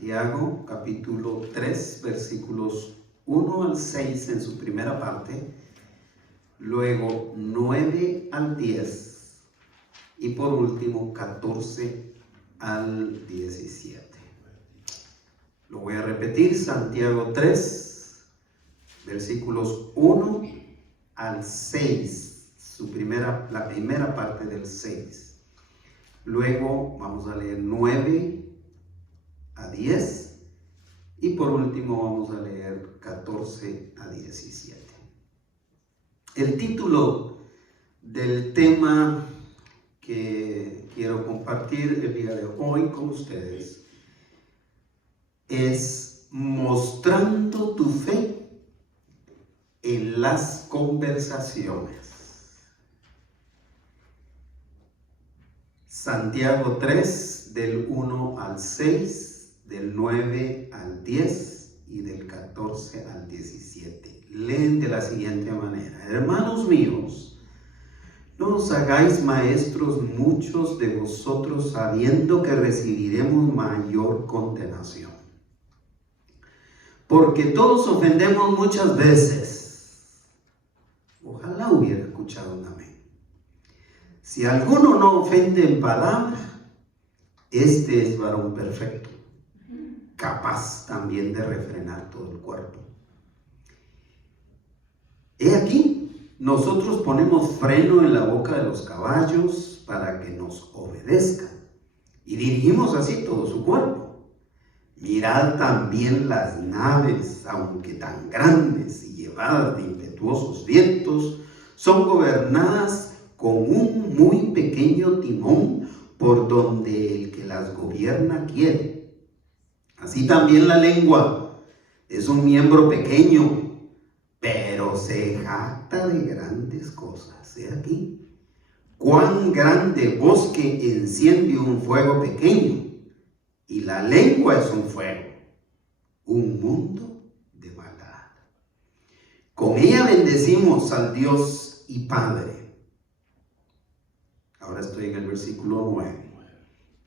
Santiago, capítulo 3, versículos 1 al 6 en su primera parte, luego 9 al 10 y por último 14 al 17. Lo voy a repetir: Santiago 3, versículos 1 al 6, la primera parte del 6. Luego vamos a leer 9 a 10 y por último vamos a leer 14 a 17. El título del tema que quiero compartir el día de hoy con ustedes es mostrando tu fe en las conversaciones. Santiago 3, del 1 al 6, del 9 al 10 y del 14 al 17. Leen de la siguiente manera: hermanos míos, no os hagáis maestros muchos de vosotros, sabiendo que recibiremos mayor condenación. Porque todos ofendemos muchas veces. Ojalá hubiera escuchado un amén. Si alguno no ofende en palabra, este es varón perfecto, capaz también de refrenar todo el cuerpo. He aquí, nosotros ponemos freno en la boca de los caballos para que nos obedezcan, y dirigimos así todo su cuerpo. Mirad también las naves, aunque tan grandes y llevadas de impetuosos vientos, son gobernadas con un muy pequeño timón por donde el que las gobierna quiere. Así también la lengua es un miembro pequeño, pero se jacta de grandes cosas. He aquí, cuán grande bosque enciende un fuego pequeño, y la lengua es un fuego, un mundo de maldad. Con ella bendecimos al Dios y Padre. Ahora estoy en el versículo 9.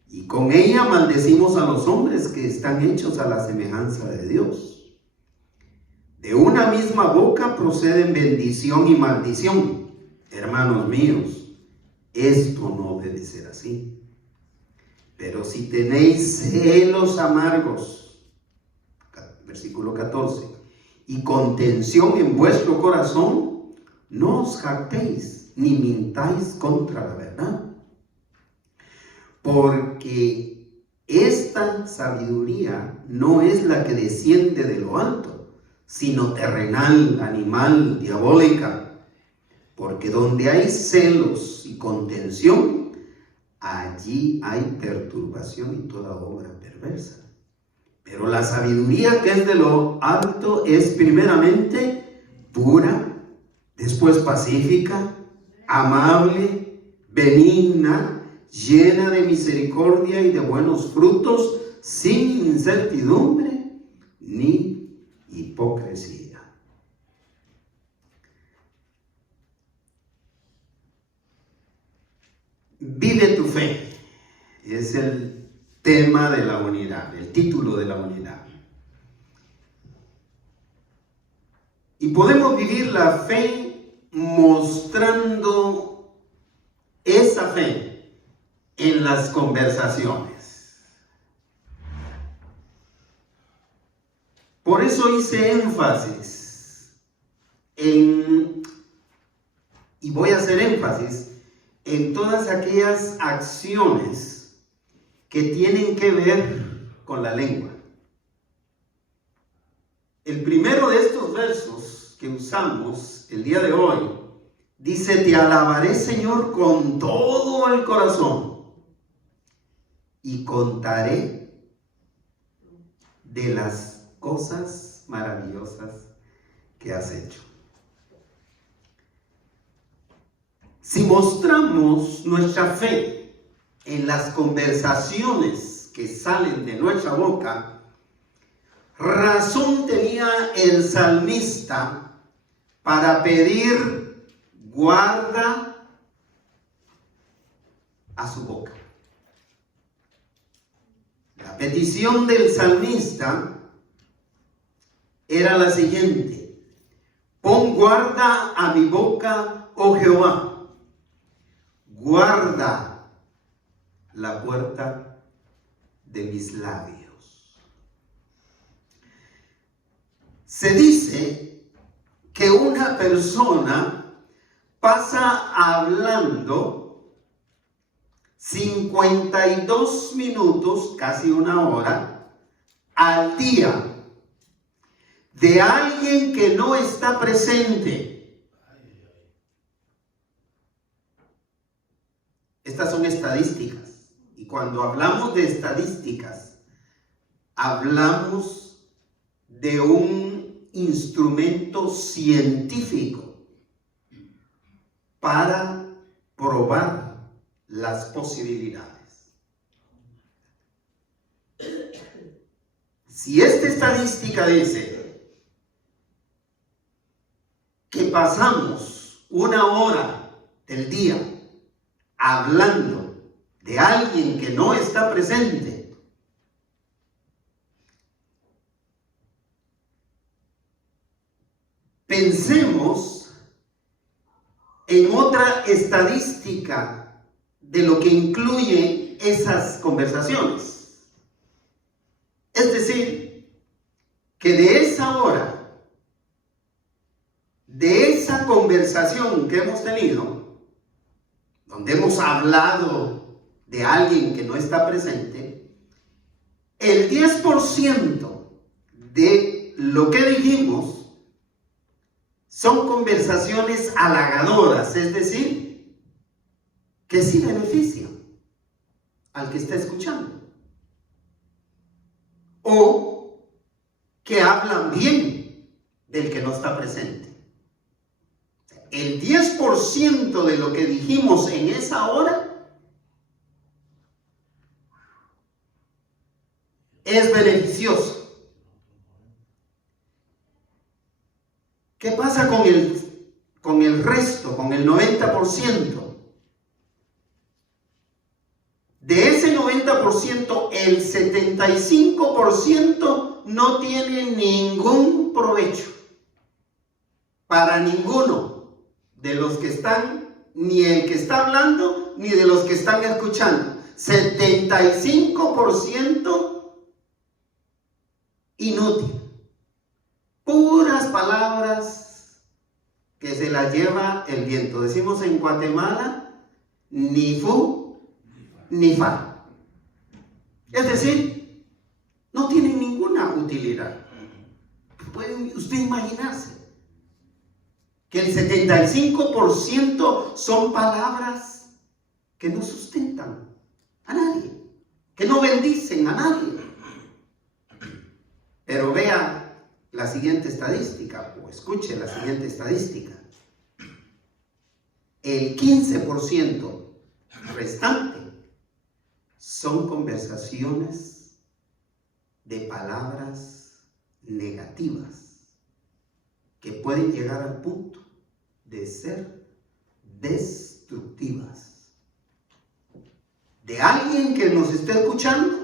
Y con ella maldecimos a los hombres que están hechos a la semejanza de Dios. De una misma boca proceden bendición y maldición. Hermanos míos, esto no debe ser así. Pero si tenéis celos amargos, versículo 14, y contención en vuestro corazón, no os jactéis ni mintáis contra la verdad. Porque esta sabiduría no es la que desciende de lo alto, sino terrenal, animal, diabólica. Porque donde hay celos y contención, allí hay perturbación y toda obra perversa. Pero la sabiduría que es de lo alto es primeramente pura, después pacífica, amable, benigna, llena de misericordia y de buenos frutos, sin incertidumbre ni hipocresía. Vive tu fe. Es el tema de la unidad, el título de la unidad. Y podemos vivir la fe mostrando esa fe en las conversaciones. Por eso hice énfasis y voy a hacer énfasis en todas aquellas acciones que tienen que ver con la lengua. El primero de estos versos que usamos el día de hoy dice: te alabaré, Señor, con todo el corazón y contaré de las cosas maravillosas que has hecho. Si mostramos nuestra fe en las conversaciones que salen de nuestra boca, razón tenía el salmista para pedir guarda a su boca. La La petición del salmista era la siguiente: pon guarda a mi boca, oh Jehová, guarda la puerta de mis labios. Se dice que una persona pasa hablando 52 minutos, casi una hora, al día de alguien que no está presente. Estas son estadísticas. Y cuando hablamos de estadísticas, hablamos de un instrumento científico para probar las posibilidades. Si esta estadística dice que pasamos una hora del día hablando de alguien que no está presente, pensemos en otra estadística de lo que incluye esas conversaciones. Es decir, que de esa hora, de esa conversación que hemos tenido, donde hemos hablado de alguien que no está presente, el 10% de lo que dijimos son conversaciones halagadoras, es decir, que sí benefician al que está escuchando, o que hablan bien del que no está presente. El 10% de lo que dijimos en esa hora es beneficioso. ¿Qué pasa con el resto, con el 90%? De ese 90%, el 75% no tiene ningún provecho para ninguno de los que están, ni el que está hablando, ni de los que están escuchando. 75% inútil. Puras palabras que se las lleva el viento. Decimos en Guatemala, ni fu ni fa. Es decir, no tienen ninguna utilidad. ¿Puede usted imaginarse que el 75% son palabras que no sustentan a nadie, que no bendicen a nadie? Pero vea la siguiente estadística, o escuche la siguiente estadística. El 15% restante son conversaciones de palabras negativas que pueden llegar al punto de ser destructivas. De alguien que nos está escuchando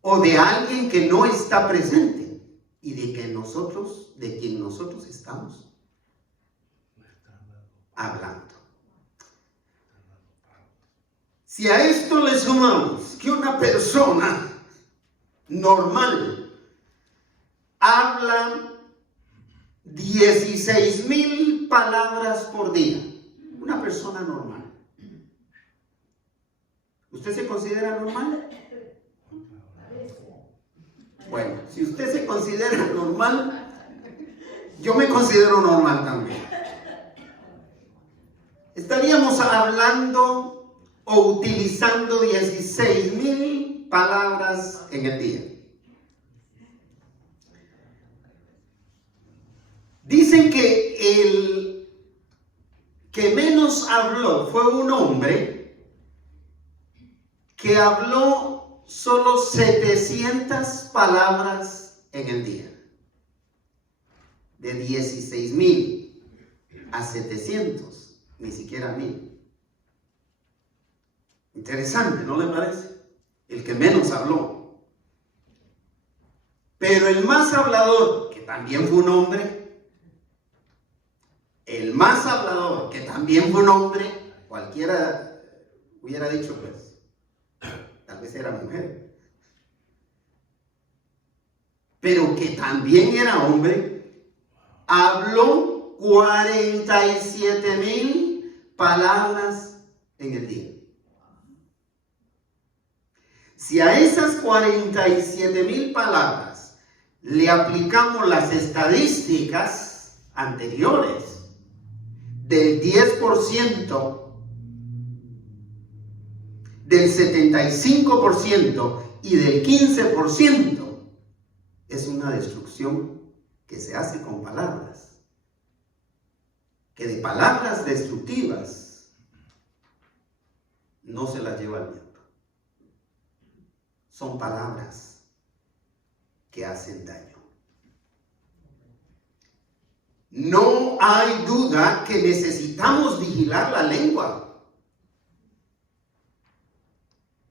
o de alguien que no está presente y de quien nosotros estamos hablando. Si a esto le sumamos que una persona normal habla 16,000 palabras por día, una persona normal, ¿usted se considera normal? Bueno, si usted se considera normal, yo me considero normal también. Estaríamos hablando o utilizando 16,000 palabras en el día. Dicen que el que menos habló fue un hombre que habló solo 700 palabras en el día. De 16,000 a 700, ni siquiera 1,000. Interesante, ¿no le parece? El que menos habló. Pero el más hablador, que también fue un hombre, el más hablador, que también fue un hombre, cualquiera hubiera dicho, pues, tal vez era mujer, pero que también era hombre, habló 47,000 palabras en el día. Si a esas 47,000 palabras le aplicamos las estadísticas anteriores del 10%, del 75% y del 15%, es una destrucción que se hace con palabras, que de palabras destructivas no se las lleva el viento. Son palabras que hacen daño. No hay duda que necesitamos vigilar la lengua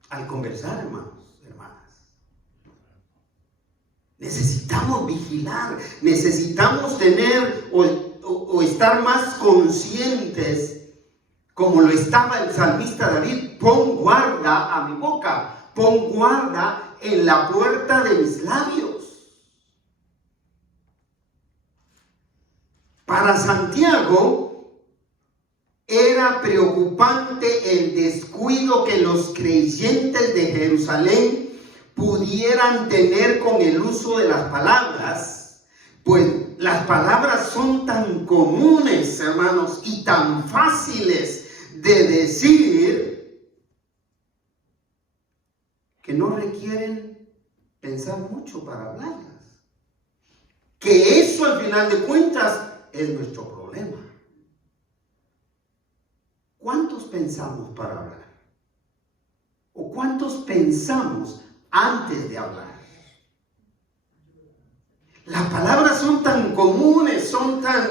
al conversar, hermanos, hermanas. Necesitamos vigilar, necesitamos tener o estar más conscientes, como lo estaba el salmista David: pon guarda a mi boca, pon guarda en la puerta de mis labios. Para Santiago era preocupante el descuido que los creyentes de Jerusalén pudieran tener con el uso de las palabras, pues las palabras son tan comunes, hermanos, y tan fáciles de decir, que no requieren pensar mucho para hablarlas. Que eso, al final de cuentas, es nuestro problema. ¿Cuántos pensamos para hablar? ¿O cuántos pensamos antes de hablar? Las palabras son tan comunes, son tan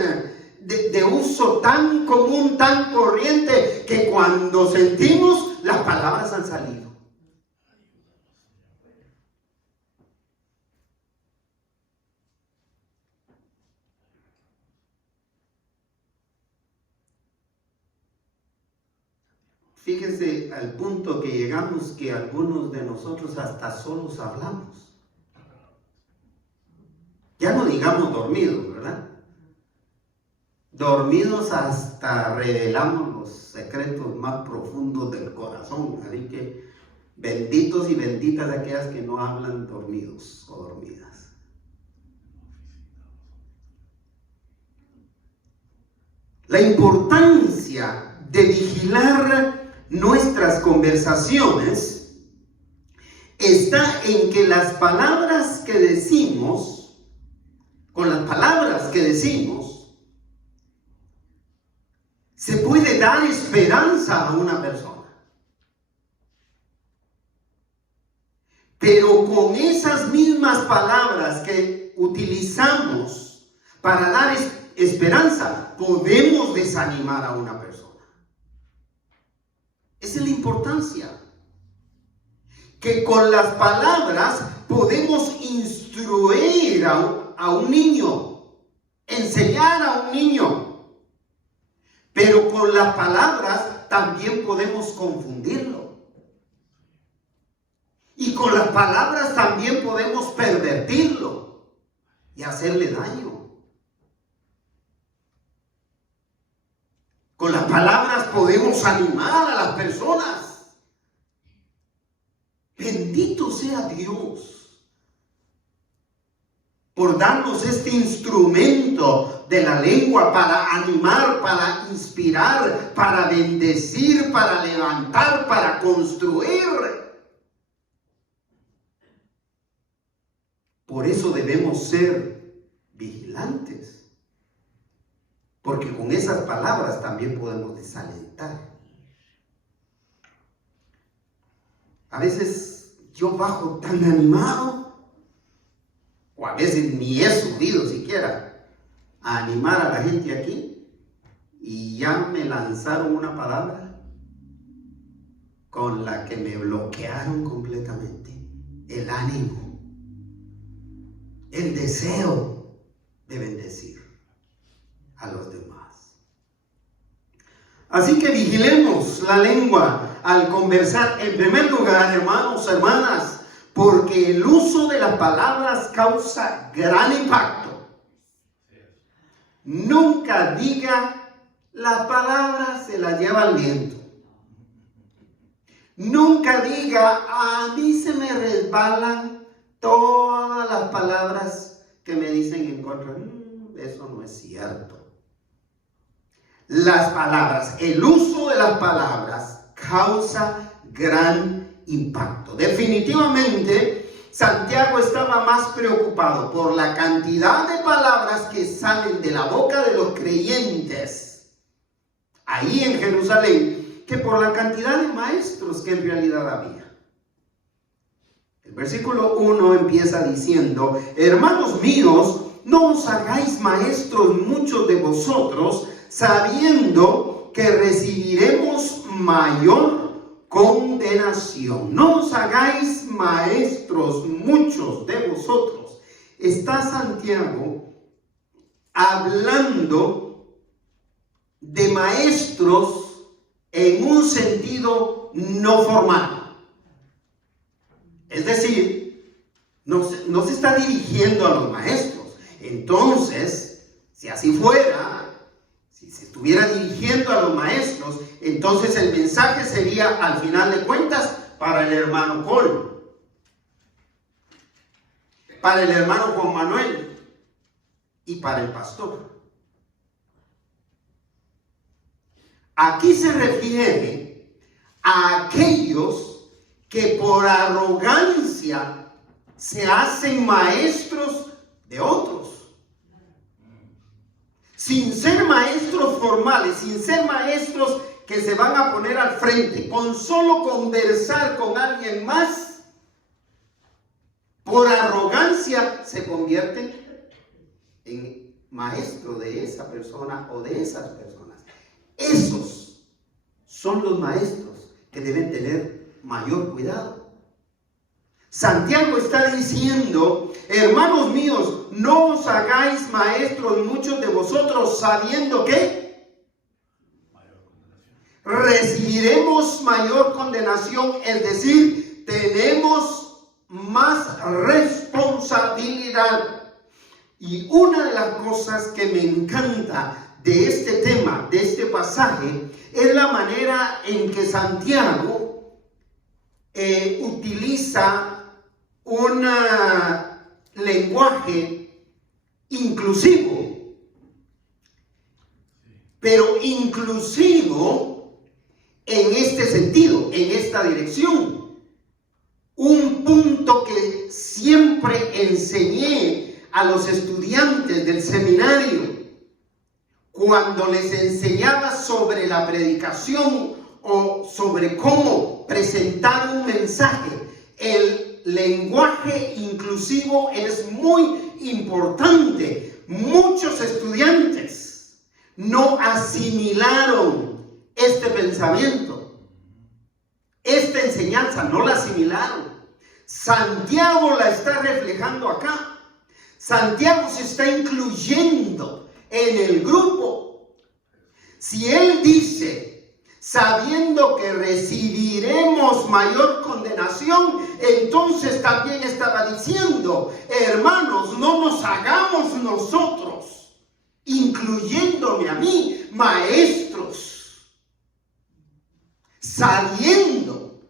de uso tan común, tan corriente, que cuando sentimos, las palabras han salido. Fíjense al punto que llegamos, que algunos de nosotros hasta solos hablamos. Ya no digamos dormidos, ¿verdad? Dormidos hasta revelamos los secretos más profundos del corazón. Así que benditos y benditas aquellas que no hablan dormidos o dormidas. La importancia de vigilar nuestras conversaciones está en que las palabras que decimos, con las palabras que decimos, se puede dar esperanza a una persona. Pero con esas mismas palabras que utilizamos para dar esperanza, podemos desanimar a una persona. Esa es la importancia. Que con las palabras podemos instruir a un niño, enseñar a un niño. Pero con las palabras también podemos confundirlo. Y con las palabras también podemos pervertirlo y hacerle daño. Con las palabras podemos animar a las personas. Bendito sea Dios por darnos este instrumento de la lengua para animar, para inspirar, para bendecir, para levantar, para construir. Por eso debemos ser vigilantes. Porque con esas palabras también podemos desalentar. A veces yo bajo tan animado, o a veces ni he subido siquiera a animar a la gente aquí, y ya me lanzaron una palabra con la que me bloquearon completamente el ánimo. el deseo de bendecir a los demás. Así que vigilemos la lengua al conversar, en primer lugar, hermanos, hermanas, porque el uso de las palabras causa gran impacto. Nunca diga: las palabras se las lleva el viento. Nunca diga: a mí se me resbalan todas las palabras que me dicen en contra. Eso no es cierto. Las palabras, el uso de las palabras causa gran impacto. Definitivamente, Santiago estaba más preocupado por la cantidad de palabras que salen de la boca de los creyentes ahí en Jerusalén que por la cantidad de maestros que en realidad había. El versículo 1 empieza diciendo: hermanos míos, no os hagáis maestros muchos de vosotros, sabiendo que recibiremos mayor condenación. No os hagáis maestros muchos de vosotros. Está Santiago hablando de maestros en un sentido no formal. Es decir, no se está dirigiendo a los maestros. Entonces, si así fuera, si se estuviera dirigiendo a los maestros, entonces el mensaje sería, al final de cuentas, para el hermano Col, para el hermano Juan Manuel y para el pastor. Aquí se refiere a aquellos que por arrogancia se hacen maestros de otros. Sin ser maestros formales, sin ser maestros que se van a poner al frente, con solo conversar con alguien más, por arrogancia se convierten en maestro de esa persona o de esas personas. Esos son los maestros que deben tener mayor cuidado. Santiago está diciendo: hermanos míos, no os hagáis maestros muchos de vosotros, sabiendo que recibiremos mayor condenación, es decir, tenemos más responsabilidad. Y una de las cosas que me encanta de este tema, de este pasaje, es la manera en que Santiago utiliza un lenguaje inclusivo, pero inclusivo en este sentido, en esta dirección. Un punto que siempre enseñé a los estudiantes del seminario cuando les enseñaba sobre la predicación o sobre cómo presentar un mensaje. El lenguaje inclusivo es muy importante. Muchos estudiantes no asimilaron este pensamiento, esta enseñanza, no la asimilaron. Santiago la está reflejando acá. Santiago se está incluyendo en el grupo. Si él dice: sabiendo que recibiremos mayor condenación, entonces también estaba diciendo: hermanos, no nos hagamos nosotros, incluyéndome a mí, maestros, sabiendo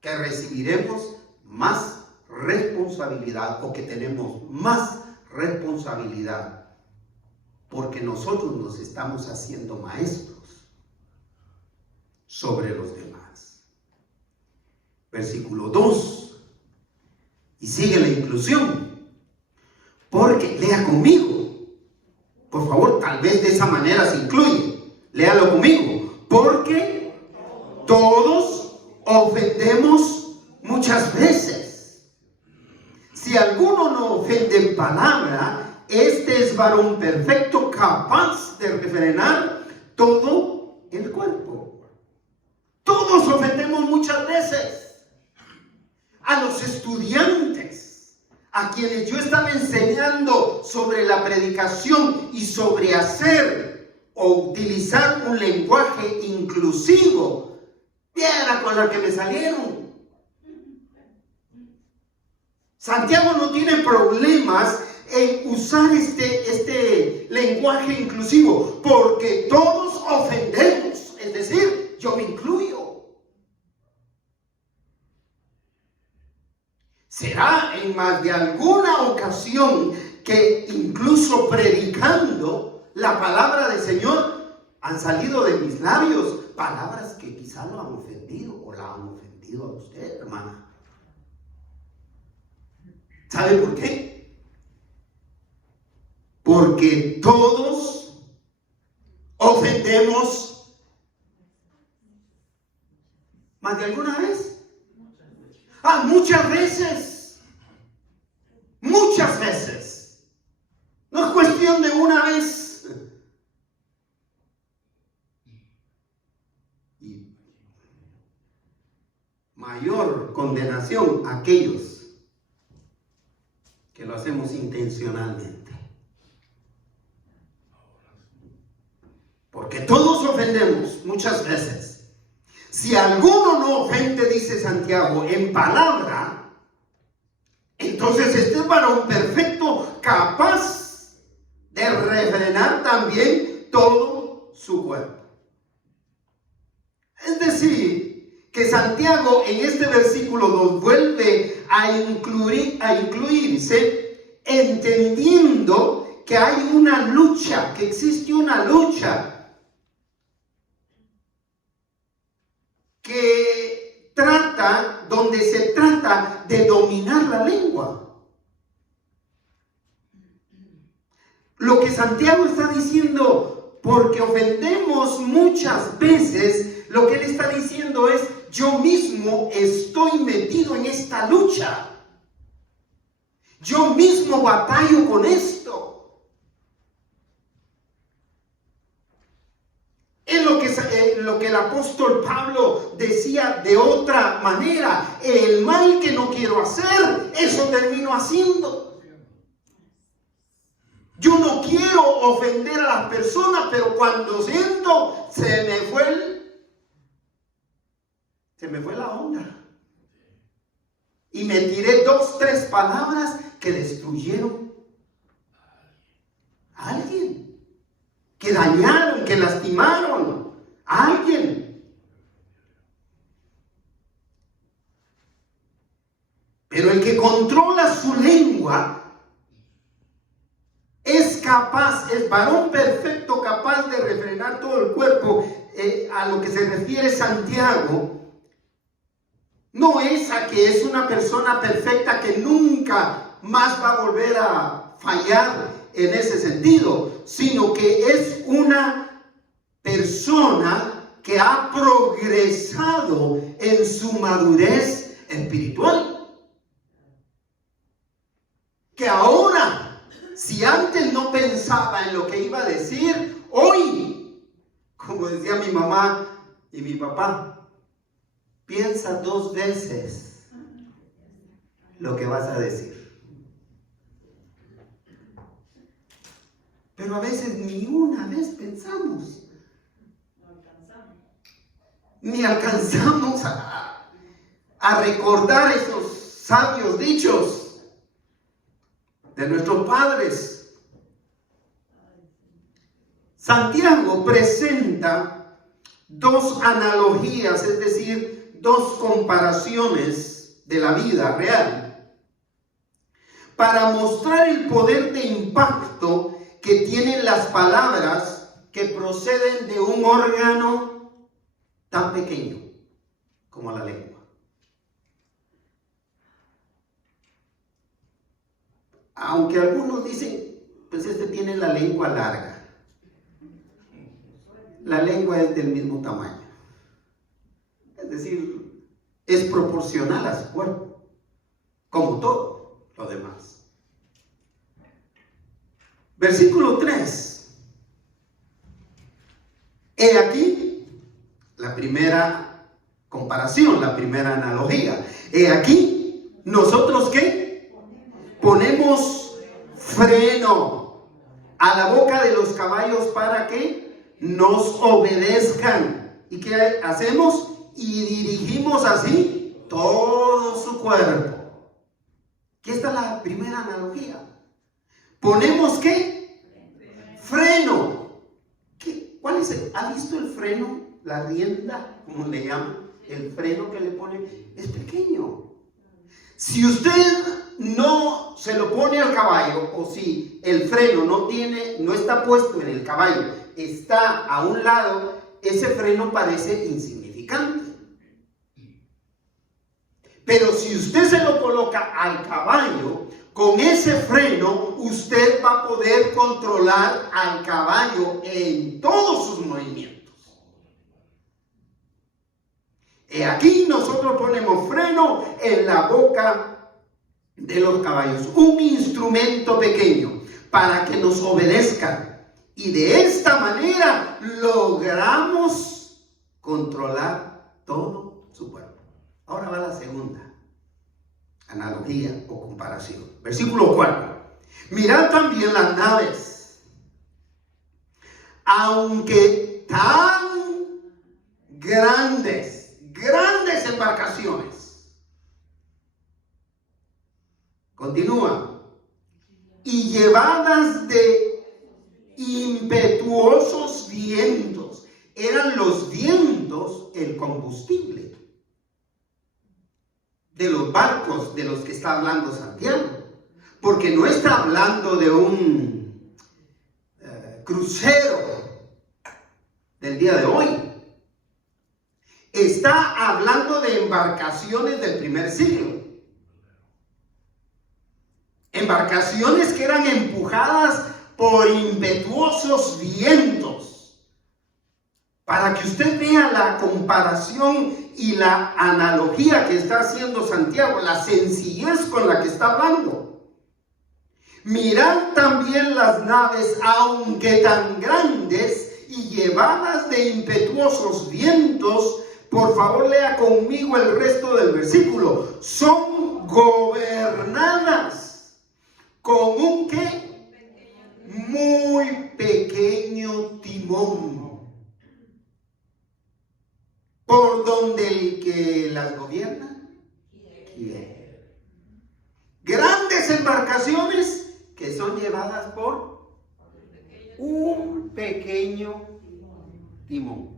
que recibiremos más responsabilidad, o que tenemos más responsabilidad, porque nosotros nos estamos haciendo maestros sobre los demás. Versículo 2. Y sigue la inclusión. Porque, lea conmigo. Por favor, tal vez de esa manera se incluye. Léalo conmigo. Porque todos ofendemos muchas veces. Si alguno no ofende en palabra, este es varón perfecto, capaz de refrenar todo el cuerpo. Todos ofendemos muchas veces a los estudiantes, a quienes yo estaba enseñando sobre la predicación y sobre hacer o utilizar un lenguaje inclusivo, viera con la que me salieron. Santiago no tiene problemas en usar este lenguaje inclusivo, porque todos ofendemos, es decir, yo me incluyo. Será en más de alguna ocasión que incluso predicando la palabra del Señor han salido de mis labios palabras que quizá lo han ofendido o la han ofendido a usted, hermana. ¿Sabe por qué? Porque todos ofendemos más de alguna vez. Muchas veces. Muchas veces. No es cuestión de una vez. Y mayor condenación a aquellos que lo hacemos intencionalmente. Porque todos ofendemos muchas veces. Si alguno no ofende, dice Santiago, en palabra, entonces este es varón perfecto, capaz de refrenar también todo su cuerpo. Es decir, que Santiago en este versículo 2 vuelve a incluirse, entendiendo que hay una lucha, que existe una lucha donde se trata de dominar la lengua. Lo que Santiago está diciendo, porque ofendemos muchas veces, lo que él está diciendo es, yo mismo estoy metido en esta lucha. Yo mismo batallo con esto. Es lo que el apóstol Pablo decía de otra manera. El mal que no quiero hacer, eso termino haciendo. Yo no quiero ofender a las personas, pero cuando siento, se me fue la onda. Y me tiré 2, 3 palabras que destruyeron a alguien. Que dañaron, que lastimaron a alguien. Pero el que controla su lengua es capaz, es varón perfecto, capaz de refrenar todo el cuerpo. A lo que se refiere Santiago, no es a que es una persona perfecta que nunca más va a volver a fallar en ese sentido, sino que es una persona que ha progresado en su madurez espiritual. Que ahora, si antes no pensaba en lo que iba a decir, hoy, como decía mi mamá y mi papá, piensa 2 veces lo que vas a decir. Pero a veces ni una vez pensamos. Ni alcanzamos a recordar esos sabios dichos de nuestros padres. Santiago presenta 2 analogías, es decir, 2 comparaciones de la vida real, para mostrar el poder de impacto que tienen las palabras que proceden de un órgano tan pequeño como la lengua. Aunque algunos dicen, pues este tiene la lengua larga. La lengua es del mismo tamaño. Es decir, es proporcional a su cuerpo, como todo lo demás. Versículo 3. He aquí la primera comparación, la primera analogía. He aquí, nosotros ¿qué? ponemos freno a la boca de los caballos para que nos obedezcan. ¿Y qué hacemos? Y dirigimos así todo su cuerpo. Aquí está la primera analogía. ¿Ponemos qué? Freno. ¿Cuál es ¿Ha visto el freno? La rienda, como le llaman. El freno que le pone es pequeño. Si usted no se lo pone al caballo, o si el freno no está puesto en el caballo, está a un lado, ese freno parece insignificante. Pero si usted se lo coloca al caballo, con ese freno usted va a poder controlar al caballo en todos sus movimientos. Aquí nosotros ponemos freno en la boca de los caballos, un instrumento pequeño para que nos obedezcan, y de esta manera logramos controlar todo su cuerpo. Ahora va la segunda analogía o comparación. Versículo 4. Mirad también las naves, aunque tan grandes embarcaciones. Continúa. Y llevadas de impetuosos vientos. Eran los vientos el combustible de los barcos de los que está hablando Santiago. Porque no está hablando de un crucero del día de hoy. Está hablando de embarcaciones del primer siglo. Embarcaciones que eran empujadas por impetuosos vientos. Para que usted vea la comparación y la analogía que está haciendo Santiago, la sencillez con la que está hablando. Mirad también las naves, aunque tan grandes y llevadas de impetuosos vientos. Por favor, lea conmigo el resto del versículo. Son gobernadas con un ¿qué? Muy pequeño timón, por donde el que las gobierna quiere. Grandes embarcaciones que son llevadas por un pequeño timón.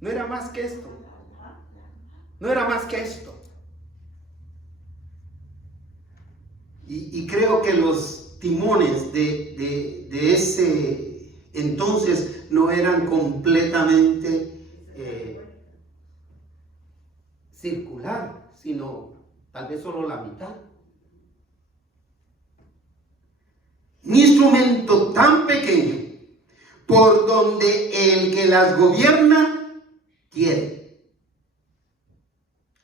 No era más que esto. No era más que esto. Y creo que los timones de ese entonces no eran completamente circular, sino tal vez solo la mitad. Un instrumento tan pequeño por donde el que las gobierna quiere.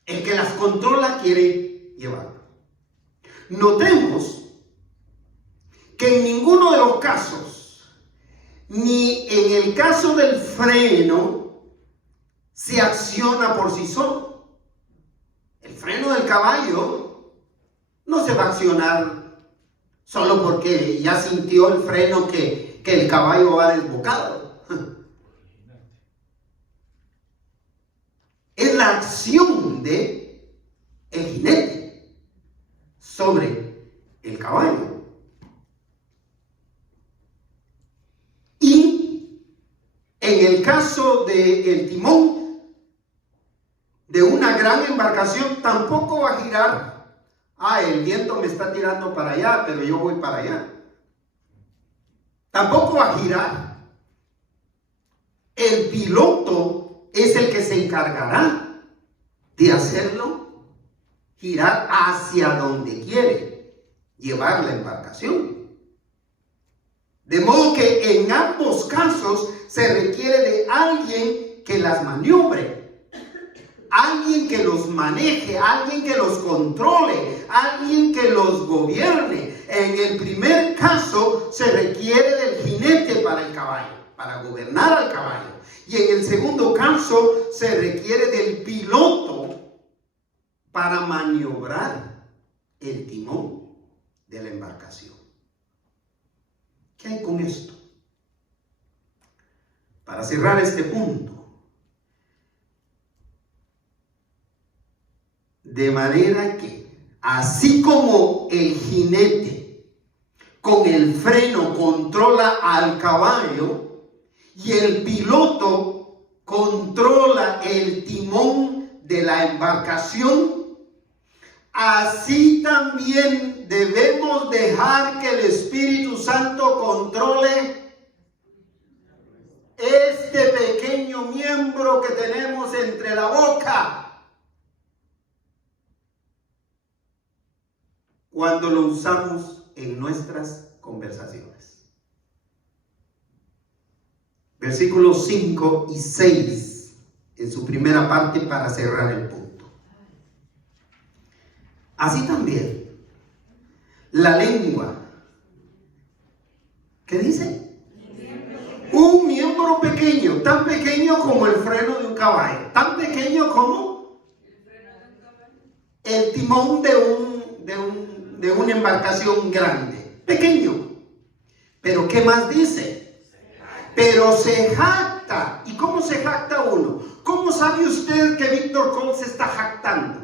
El que las controla quiere llevarlo. Notemos que en ninguno de los casos, ni en el caso del freno, se acciona por sí solo. El freno del caballo no se va a accionar solo porque ya sintió el freno que el caballo va desbocado. Es la acción de el jinete sobre el caballo. Y en el caso del timón de una gran embarcación, tampoco va a girar. El viento me está tirando para allá, pero yo voy para allá. Tampoco va a girar. El piloto es el que se encargará de hacerlo girar hacia donde quiere llevar la embarcación. De modo que en ambos casos se requiere de alguien que las maniobre, alguien que los maneje, alguien que los controle, alguien que los gobierne. En el primer caso se requiere del jinete para el caballo, para gobernar al caballo. Y en el segundo caso se requiere del piloto para maniobrar el timón. de la embarcación. ¿Qué hay con esto? Para cerrar este punto, de manera que, así como el jinete con el freno controla al caballo y el piloto controla el timón de la embarcación, así también debemos dejar que el Espíritu Santo controle este pequeño miembro que tenemos entre la boca cuando lo usamos en nuestras conversaciones. Versículos 5 y 6 en su primera parte para cerrar el punto. Así también la lengua, ¿qué dice? Un miembro pequeño, tan pequeño como el freno de un caballo, tan pequeño como el timón de una embarcación grande, pequeño. Pero ¿qué más dice? Pero se jacta. ¿Y cómo se jacta uno? ¿Cómo sabe usted que Víctor Cole se está jactando?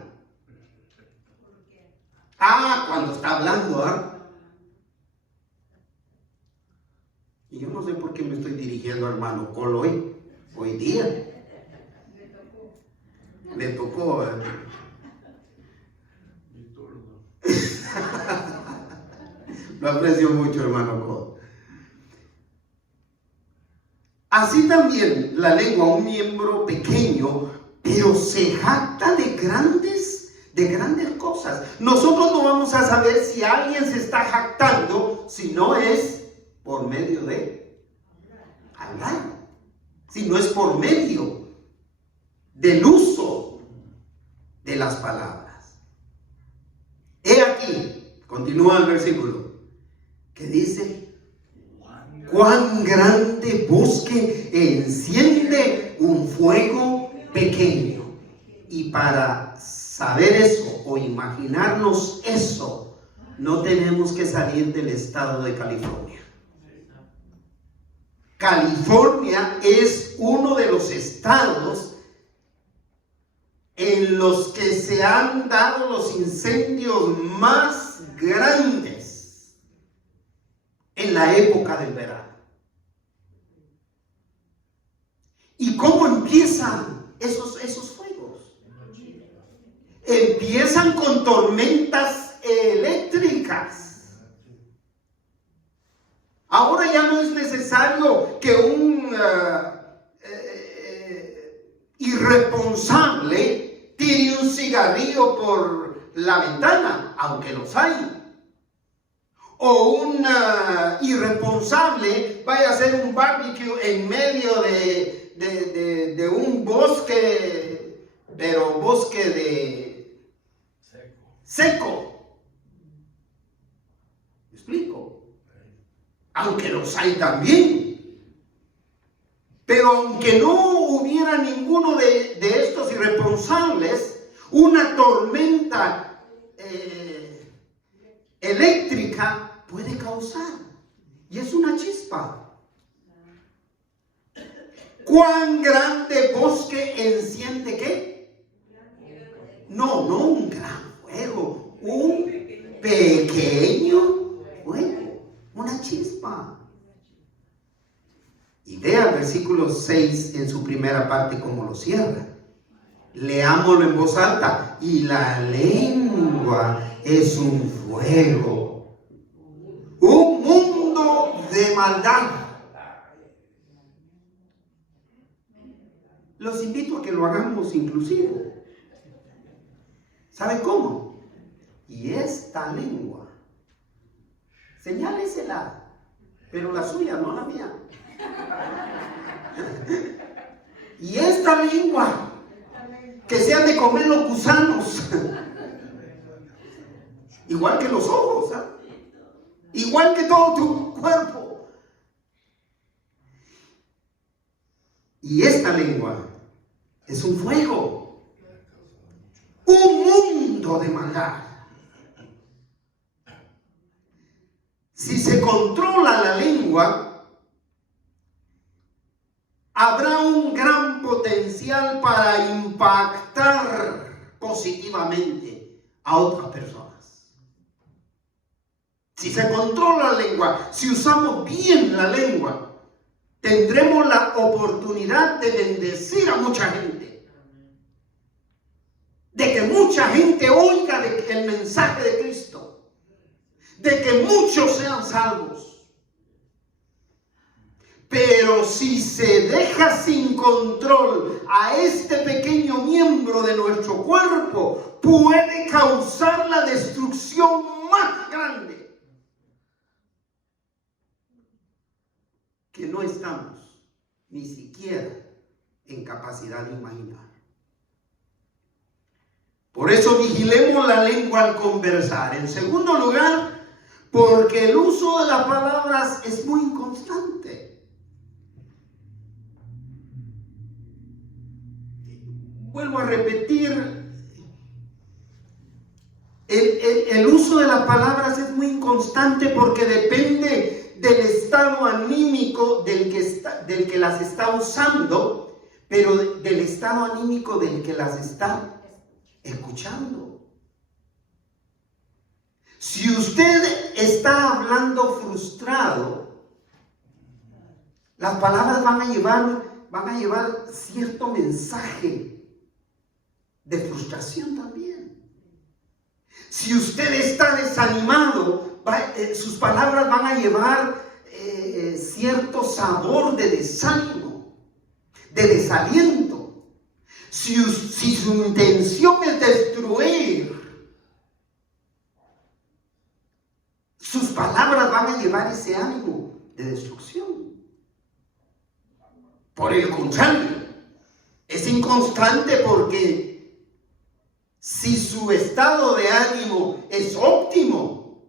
Cuando está hablando, Y yo no sé por qué me estoy dirigiendo al hermano Cole hoy día. Le tocó. Lo aprecio mucho, hermano Cole. Así también la lengua, un miembro pequeño, pero se jacta de grandes cosas. Nosotros no vamos a saber si alguien se está jactando si no es por medio de hablar, si no es por medio del uso de las palabras. He aquí, continúa el versículo, que dice: cuán grande bosque enciende un fuego pequeño. Y para saber eso o imaginarnos eso, no tenemos que salir del estado de California. California es uno de los estados en los que se han dado los incendios más grandes en la época del verano. ¿Y cómo empiezan esos fuegos? Empiezan con tormentas eléctricas. Ahora ya no es necesario que un irresponsable tire un cigarrillo por la ventana, aunque los hay. O un irresponsable vaya a hacer un barbecue en medio de un bosque, pero bosque de seco. ¿Me explico? Aunque los hay también. Pero aunque no hubiera ninguno de estos irresponsables, una tormenta eléctrica puede causar. Y es una chispa. ¿Cuán grande bosque enciende qué? No un gran fuego, un pequeño fuego. Una chispa. Y vea el versículo 6 en su primera parte como lo cierra. Leámoslo en voz alta. Y la lengua es un fuego, un mundo de maldad. Los invito a que lo hagamos inclusivo. ¿Sabe cómo? Y esta lengua, señálesela, pero la suya, no la mía. Y esta lengua, que se han de comer los gusanos, igual que los ojos, igual que todo tu cuerpo. Y esta lengua es un fuego, un mundo de maldad. controla la lengua, habrá un gran potencial para impactar positivamente a otras personas. Si se controla la lengua, si usamos bien la lengua, tendremos la oportunidad de bendecir a mucha gente. De que mucha gente oiga el mensaje de Cristo. De que muchos sean salvos. Pero si se deja sin control a este pequeño miembro de nuestro cuerpo, puede causar la destrucción más grande que no estamos ni siquiera en capacidad de imaginar. Por eso vigilemos la lengua al conversar. En segundo lugar, porque el uso de las palabras es muy inconstante. Vuelvo a repetir, el uso de las palabras es muy inconstante porque depende del estado anímico del que las está usando, pero del estado anímico del que las está escuchando. Si usted está hablando frustrado, las palabras van a llevar cierto mensaje de frustración también. Si usted está desanimado, sus palabras van a llevar cierto sabor de desánimo, de desaliento. Si su intención es destruir, sus palabras van a llevar ese ánimo de destrucción. Por el contrario, es inconstante porque si su estado de ánimo es óptimo,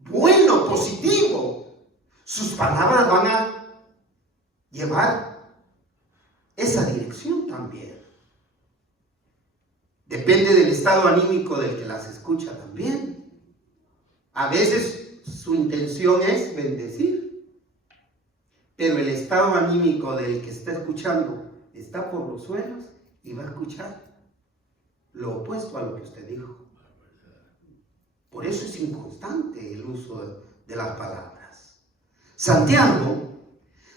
bueno, positivo, sus palabras van a llevar esa dirección también. Depende del estado anímico del que las escucha también. A veces su intención es bendecir, pero el estado anímico del que está escuchando está por los suelos y va a escuchar lo opuesto a lo que usted dijo. Por eso es inconstante el uso de las palabras. Santiago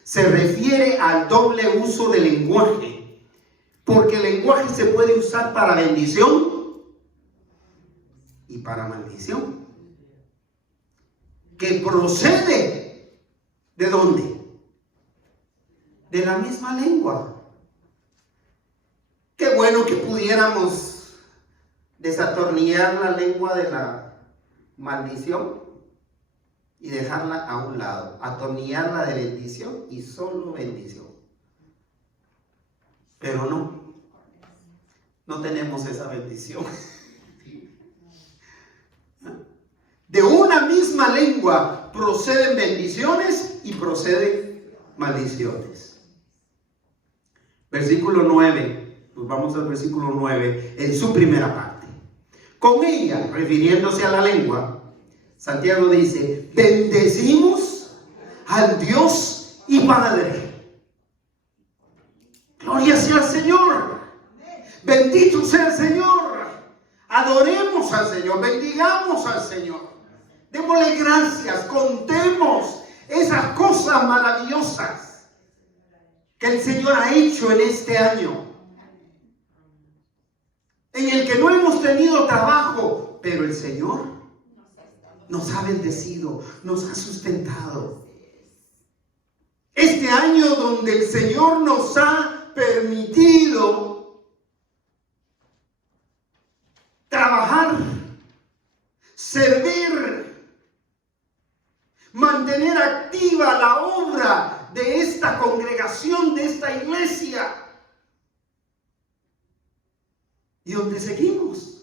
se refiere al doble uso del lenguaje, porque el lenguaje se puede usar para bendición y para maldición. Que procede ¿de dónde? De la misma lengua. Qué bueno que pudiéramos desatornillar la lengua de la maldición y dejarla a un lado, atornillarla de bendición y solo bendición. Pero no tenemos esa bendición. De una misma lengua proceden bendiciones y proceden maldiciones. Versículo 9, pues vamos al versículo 9, en su primera parte. Con ella, refiriéndose a la lengua, Santiago dice, bendecimos al Dios y Padre. Gloria sea al Señor. Bendito sea el Señor. Adoremos al Señor, bendigamos al Señor. Démosle gracias, contemos esas cosas maravillosas que el Señor ha hecho en este año, en el que no hemos tenido trabajo, pero el Señor nos ha bendecido, nos ha sustentado. Este año donde el Señor nos ha permitido trabajar, servir, mantener activa la obra de esta congregación, de esta iglesia, y donde seguimos.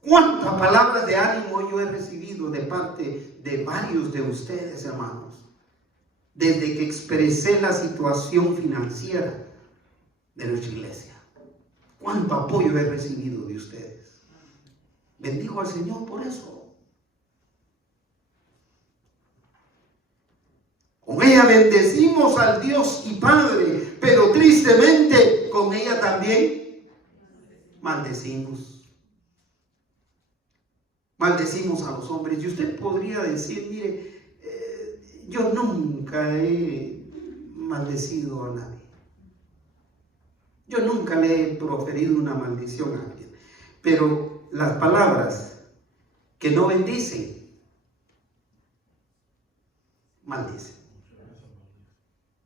¿Cuántas palabras de ánimo yo he recibido de parte de varios de ustedes, hermanos? Desde que expresé la situación financiera de nuestra iglesia. ¿Cuánto apoyo he recibido de ustedes? Bendigo al Señor por eso. Con ella bendecimos al Dios y Padre, pero tristemente con ella también maldecimos. Maldecimos a los hombres. Y usted podría decir, mire, yo nunca he maldecido a nadie. Yo nunca le he proferido una maldición a alguien. Pero las palabras que no bendicen, maldicen.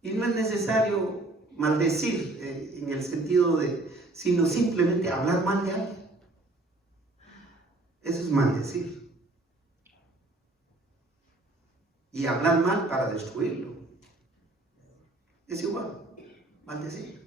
Y no es necesario maldecir en el sentido sino simplemente hablar mal de alguien. Eso es maldecir. Y hablar mal para destruirlo. Es igual, maldecir.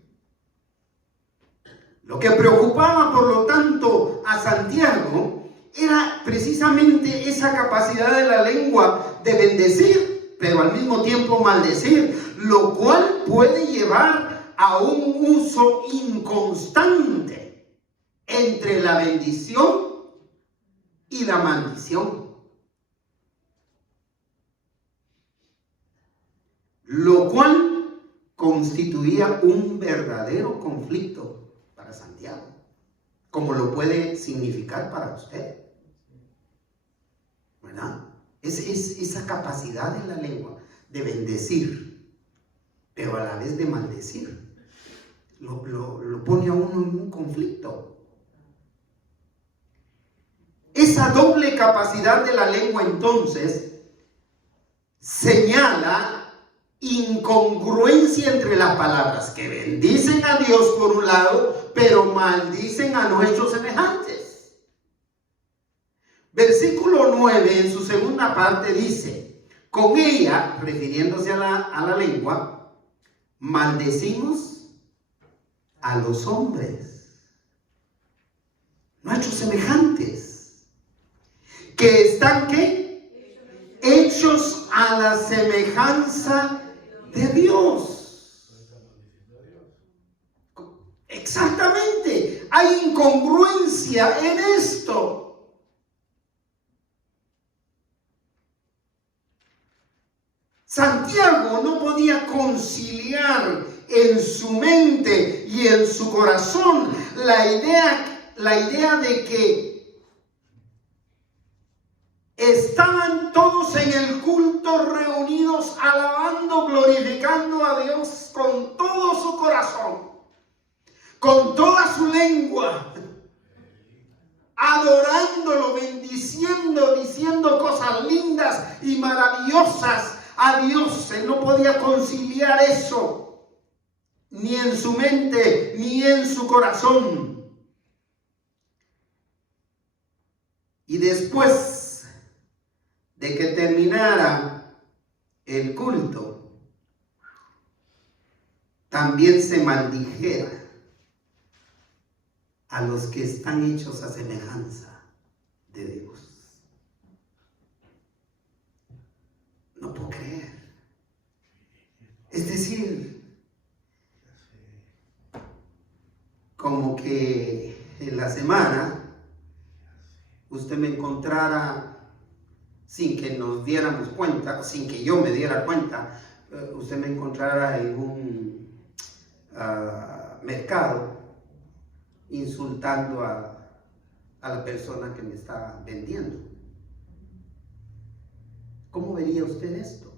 Lo que preocupaba, por lo tanto, a Santiago era precisamente esa capacidad de la lengua de bendecir, pero al mismo tiempo maldecir, lo cual puede llevar a un uso inconstante entre la bendición y la maldición. Lo cual constituía un verdadero conflicto para Santiago, como lo puede significar para usted, ¿verdad? Es esa capacidad de la lengua de bendecir, pero a la vez de maldecir. Lo pone a uno en un conflicto. Esa doble capacidad de la lengua entonces señala incongruencia entre las palabras que bendicen a Dios por un lado, pero maldicen a nuestros semejantes. Versículo 9 en su segunda parte dice: con ella, refiriéndose a la lengua, maldecimos a los hombres, nuestros semejantes, que están ¿qué? Hechos a la semejanza de Dios. Exactamente, hay incongruencia en esto. Santiago no podía conciliar en su mente y en su corazón la idea de que estaban todos en el culto reunidos alabando, glorificando a Dios con todo su corazón, con toda su lengua, adorándolo, bendiciendo, diciendo cosas lindas y maravillosas a Dios. Él no podía conciliar eso, ni en su mente, ni en su corazón. Y después de que terminara el culto, también se maldijera a los que están hechos a semejanza de Dios. No puedo creer. Es decir, como que en la semana usted me encontrara, sin que nos diéramos cuenta, sin que yo me diera cuenta, usted me encontrara en un mercado insultando a la persona que me está vendiendo. ¿Cómo vería usted esto?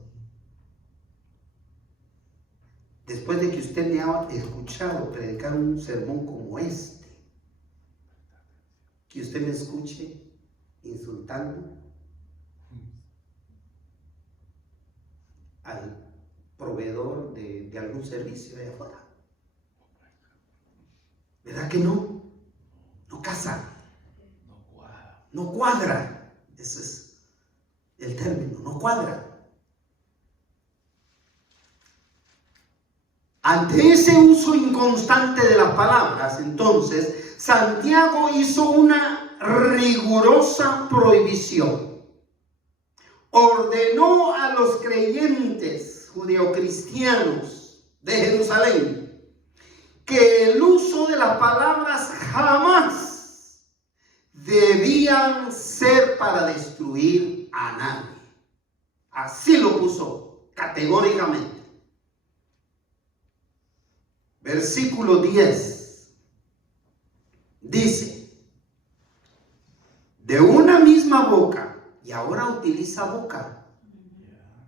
Después de que usted me ha escuchado predicar un sermón como este, que usted me escuche insultando al proveedor de algún servicio de afuera. ¿Verdad que no? No casa. No cuadra. Ese es el término, no cuadra. Ante ese uso inconstante de las palabras, entonces, Santiago hizo una rigurosa prohibición. Ordenó a los creyentes judeocristianos de Jerusalén que el uso de las palabras jamás debían ser para destruir a nadie. Así lo puso categóricamente. Versículo 10 dice, de una misma boca, y ahora utiliza boca,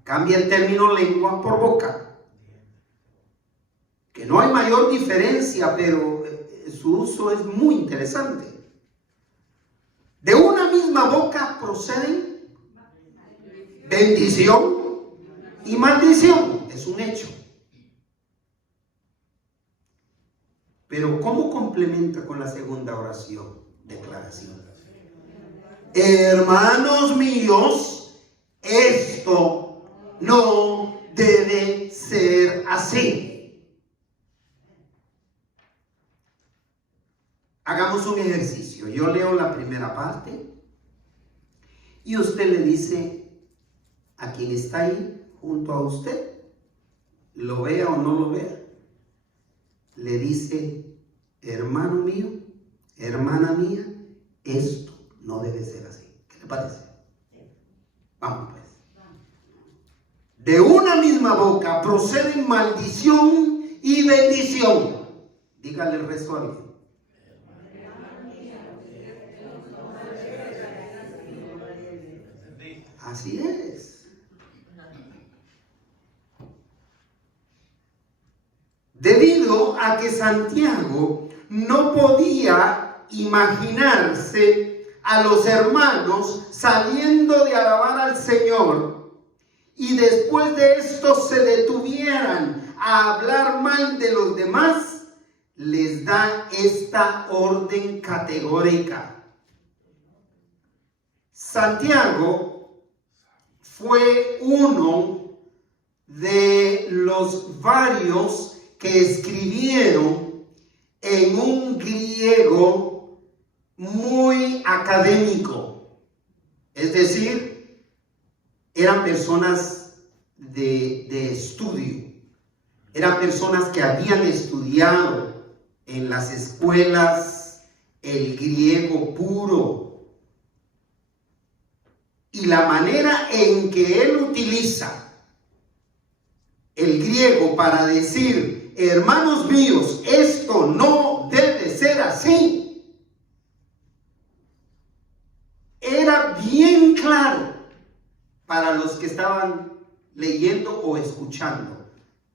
cambia el término lengua por boca, que no hay mayor diferencia, pero su uso es muy interesante. De una misma boca proceden bendición y maldición, es un hecho. Pero ¿cómo complementa con la segunda oración, declaración? Hermanos míos, esto no debe ser así. Hagamos un ejercicio. Yo leo la primera parte y usted le dice a quien está ahí junto a usted, lo vea o no lo vea, le dice, hermano mío, hermana mía, esto no debe ser así. ¿Qué le parece? Vamos pues. De una misma boca proceden maldición y bendición. Dígale el resto a alguien. Así es. Debido a que Santiago no podía imaginarse a los hermanos saliendo de alabar al Señor y después de esto se detuvieran a hablar mal de los demás, les da esta orden categórica. Santiago fue uno de los varios que escribieron en un griego muy académico, es decir, eran personas de estudio, eran personas que habían estudiado en las escuelas el griego puro, y la manera en que él utiliza el griego para decir, hermanos míos, esto no debe ser así, era bien claro para los que estaban leyendo o escuchando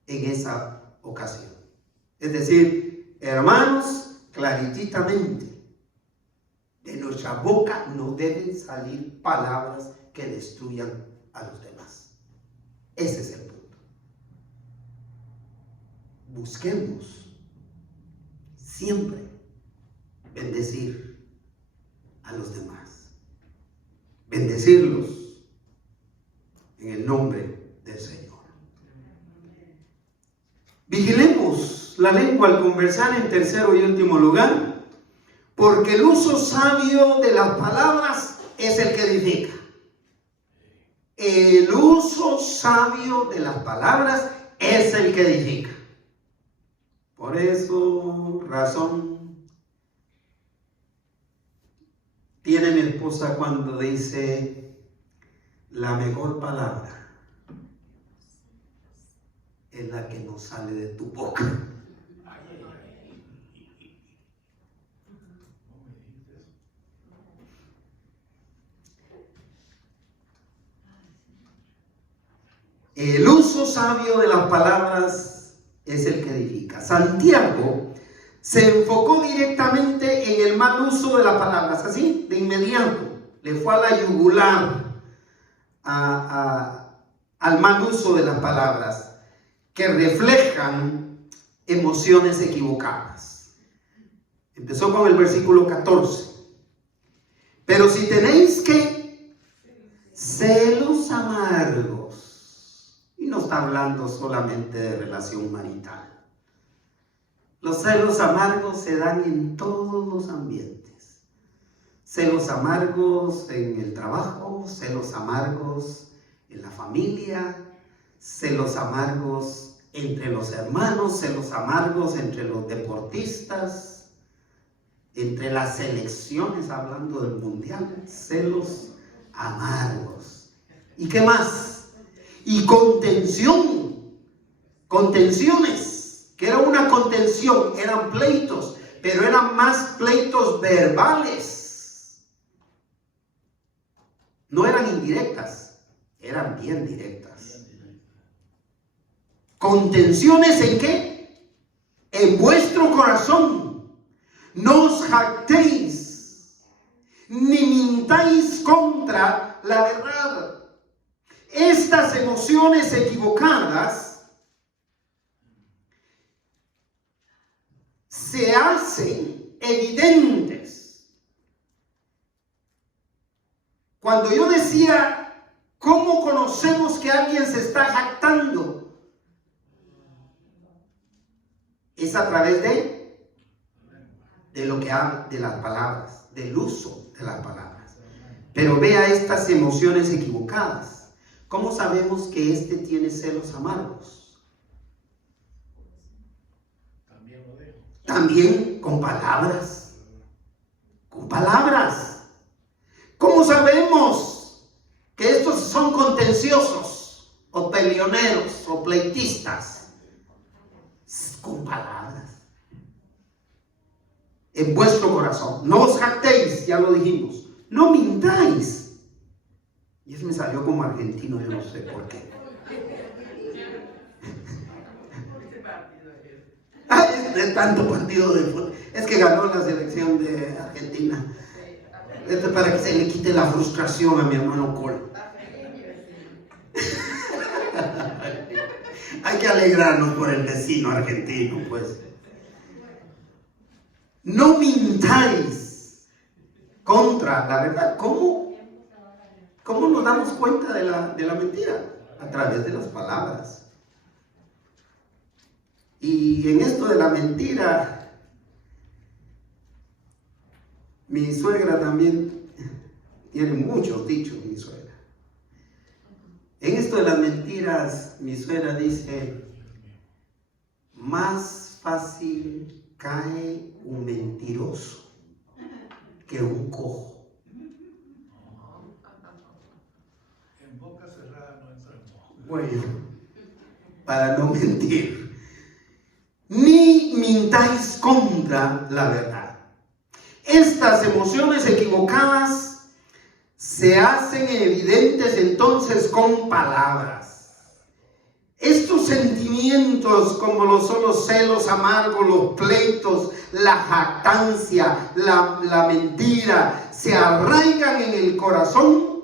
en esa ocasión. Es decir, hermanos, clarititamente, de nuestra boca no deben salir palabras que destruyan a los demás. Ese es el punto. Busquemos siempre bendecir a los demás, bendecirlos en el nombre del Señor. Vigilemos la lengua al conversar, en tercero y último lugar, porque el uso sabio de las palabras es el que edifica. El uso sabio de las palabras es el que edifica. Por eso, razón tiene mi esposa cuando dice, la mejor palabra es la que no sale de tu boca. El uso sabio de las palabras es el que edifica. Santiago se enfocó directamente en el mal uso de las palabras, así, de inmediato. Le fue a la yugular al mal uso de las palabras que reflejan emociones equivocadas. Empezó con el versículo 14. Pero si tenéis que celos amargos, y no está hablando solamente de relación marital. Los celos amargos se dan en todos los ambientes. Celos amargos en el trabajo, celos amargos en la familia, celos amargos entre los hermanos, celos amargos entre los deportistas, entre las selecciones, hablando del mundial, celos amargos. ¿Y qué más? y contenciones, que era una contención, eran pleitos, pero eran más pleitos verbales. No eran indirectas, eran bien directas. ¿Contenciones en qué? En vuestro corazón. No os jactéis, ni mintáis contra la verdad. Estas emociones equivocadas se hacen evidentes. Cuando yo decía, ¿cómo conocemos que alguien se está jactando? Es a través de lo que habla, de las palabras, del uso de las palabras. Pero vea estas emociones equivocadas. ¿Cómo sabemos que éste tiene celos amargos? También con palabras. Con palabras. ¿Cómo sabemos que estos son contenciosos o peleoneros o pleitistas? Con palabras. En vuestro corazón. No os jactéis, ya lo dijimos. No mintáis. Y eso me salió como argentino, yo no sé por qué. Es tanto partido de fútbol. Es que ganó la selección de Argentina. Esto es para que se le quite la frustración a mi hermano Cole. Hay que alegrarnos por el vecino argentino, pues. No mintáis contra la verdad. ¿Cómo nos damos cuenta de la mentira? A través de las palabras. Y en esto de la mentira, mi suegra también tiene muchos dichos, mi suegra. En esto de las mentiras, mi suegra dice, más fácil cae un mentiroso que un cojo. En boca cerrada no entra el mojo. Bueno, para no mentir. Ni mintáis contra la verdad. Estas emociones equivocadas se hacen evidentes entonces con palabras. Estos sentimientos como lo son los celos amargos, los pleitos, la jactancia, la mentira, se arraigan en el corazón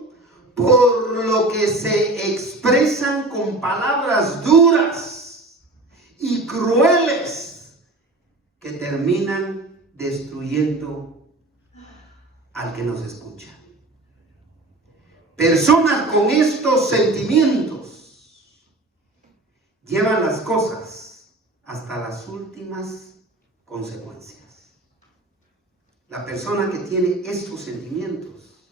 por lo que se expresan con palabras duras y crueles que terminan destruyendo al que nos escucha. Personas con estos sentimientos llevan las cosas hasta las últimas consecuencias. La persona que tiene estos sentimientos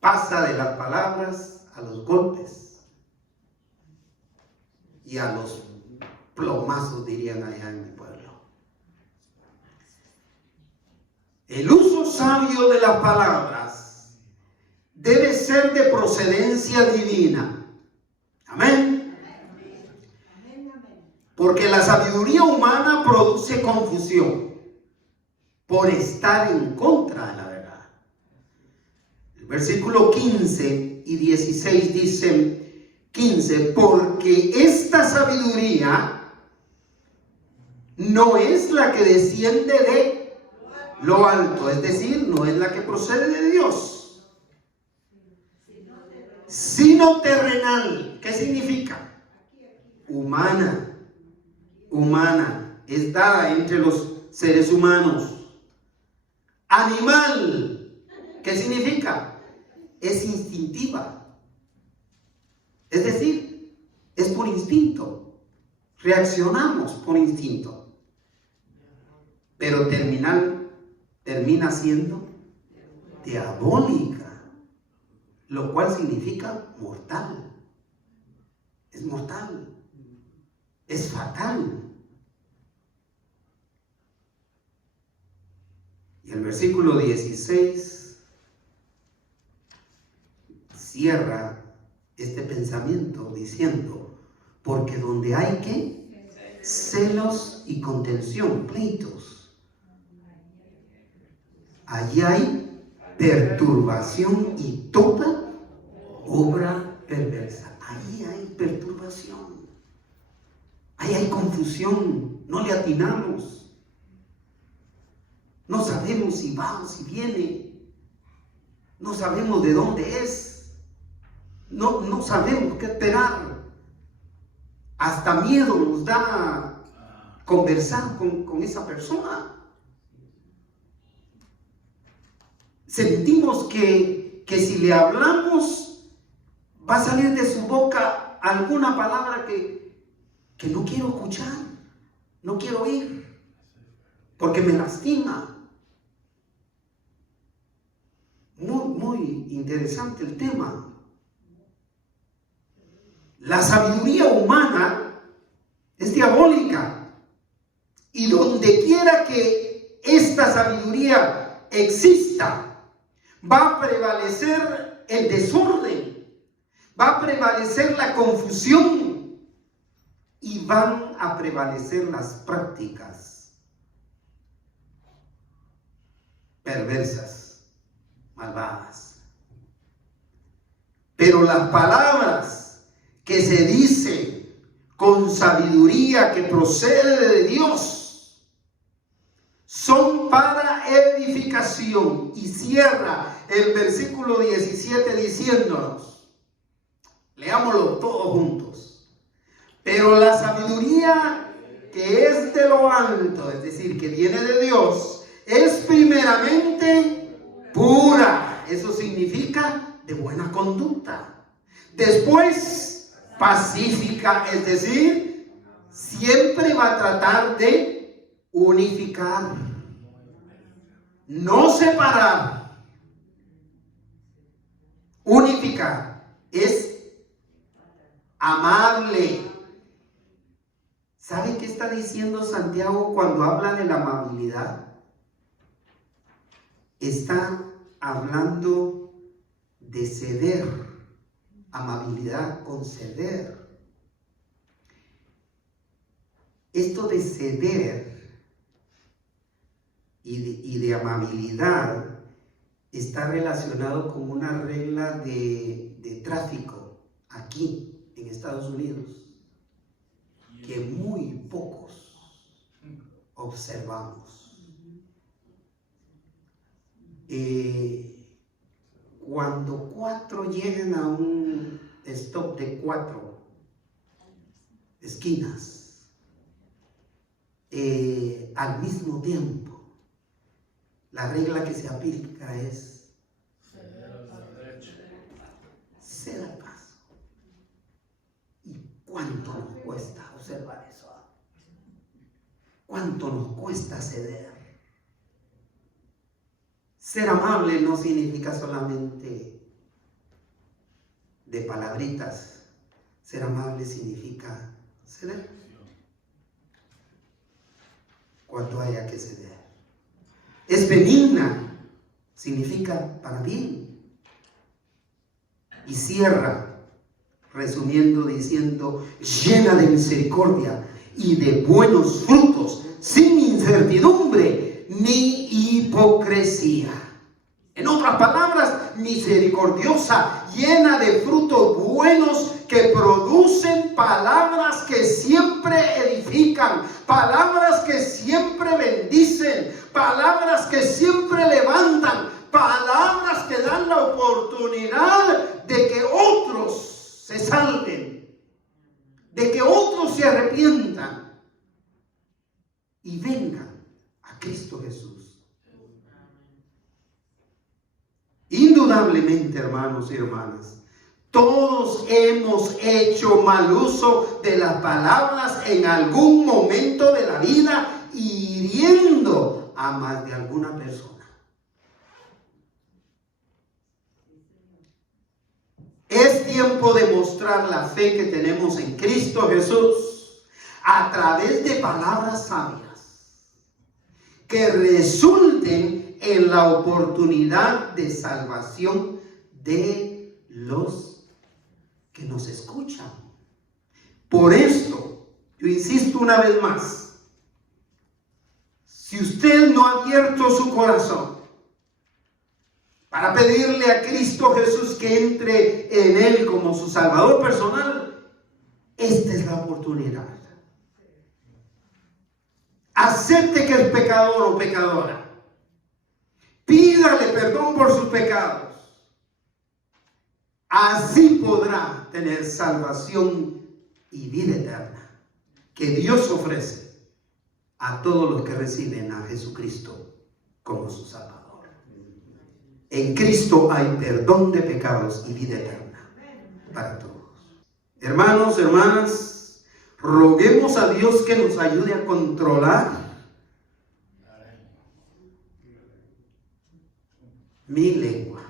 pasa de las palabras a los golpes y a los plomazos, dirían allá en mi pueblo. El uso sabio de las palabras debe ser de procedencia divina. Amén. Porque la sabiduría humana produce confusión por estar en contra de la verdad. El versículo 15 y 16 dice, 15, porque esta sabiduría no es la que desciende de lo alto, es decir, no es la que procede de Dios, sino terrenal. ¿Qué significa? Humana, es dada entre los seres humanos. Animal, ¿qué significa? Es instintiva, es decir, es por instinto, reaccionamos por instinto, pero termina siendo diabólica, lo cual significa mortal. Es mortal, es fatal. Y el versículo 16 cierra este pensamiento diciendo, porque donde hay ¿qué? Celos y contención, pleitos, allí hay perturbación y toda obra perversa. Ahí hay perturbación, ahí hay confusión, no le atinamos, no sabemos si va o si viene, no sabemos de dónde es, no sabemos qué esperar, hasta miedo nos da conversar con esa persona. Sentimos que si le hablamos va a salir de su boca alguna palabra que no quiero escuchar, no quiero oír, porque me lastima. Muy interesante el tema. La sabiduría humana es diabólica, y donde quiera que esta sabiduría exista, va a prevalecer el desorden, va a prevalecer la confusión y van a prevalecer las prácticas perversas, malvadas. Pero las palabras que se dicen con sabiduría que procede de Dios son para edificación. Y cierra el versículo 17 diciéndonos, leámoslo todos juntos, pero la sabiduría que es de lo alto, es decir, que viene de Dios, es primeramente pura. Eso significa de buena conducta. Después, pacífica, es decir, siempre va a tratar de unificar, no separar. Unificar es amable. ¿Sabe qué está diciendo Santiago cuando habla de la amabilidad? Está hablando de ceder, amabilidad con ceder. Esto de ceder y de amabilidad está relacionado con una regla de tráfico aquí en Estados Unidos que muy pocos observamos. Cuando 4 llegan a un stop de 4 esquinas al mismo tiempo, la regla que se aplica es ceda el paso. ¿Y cuánto nos cuesta observar eso? ¿Cuánto nos cuesta ceder? Ser amable no significa solamente de palabritas. Ser amable significa ceder cuando haya que ceder. Es benigna, significa para bien. Y cierra, resumiendo, diciendo, llena de misericordia y de buenos frutos, sin incertidumbre ni hipocresía. En otras palabras, misericordiosa, llena de frutos buenos que producen palabras que siempre edifican, palabras que siempre bendicen, palabras que siempre levantan, palabras que dan la oportunidad de que otros se salven, de que otros se arrepientan y vengan a Cristo Jesús. Indudablemente, hermanos y hermanas, todos hemos hecho mal uso de las palabras en algún momento de la vida, hiriendo a más de alguna persona. Es tiempo de mostrar la fe que tenemos en Cristo Jesús a través de palabras sabias que resulten en la oportunidad de salvación de los que nos escuchan. Por esto, yo insisto una vez más, si usted no ha abierto su corazón para pedirle a Cristo Jesús que entre en él como su Salvador personal, esta es la oportunidad. Acepte que es pecador o pecadora. Pídale perdón por sus pecados. Así podrá tener salvación y vida eterna que Dios ofrece a todos los que reciben a Jesucristo como su Salvador. En Cristo hay perdón de pecados y vida eterna para todos. Hermanos, hermanas, roguemos a Dios que nos ayude a controlar mi lengua.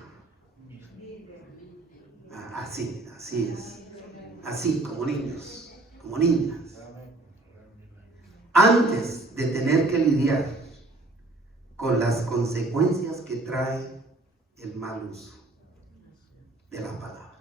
Así es. Así, como niños, como niñas. Antes de tener que lidiar con las consecuencias que trae el mal uso de la palabra.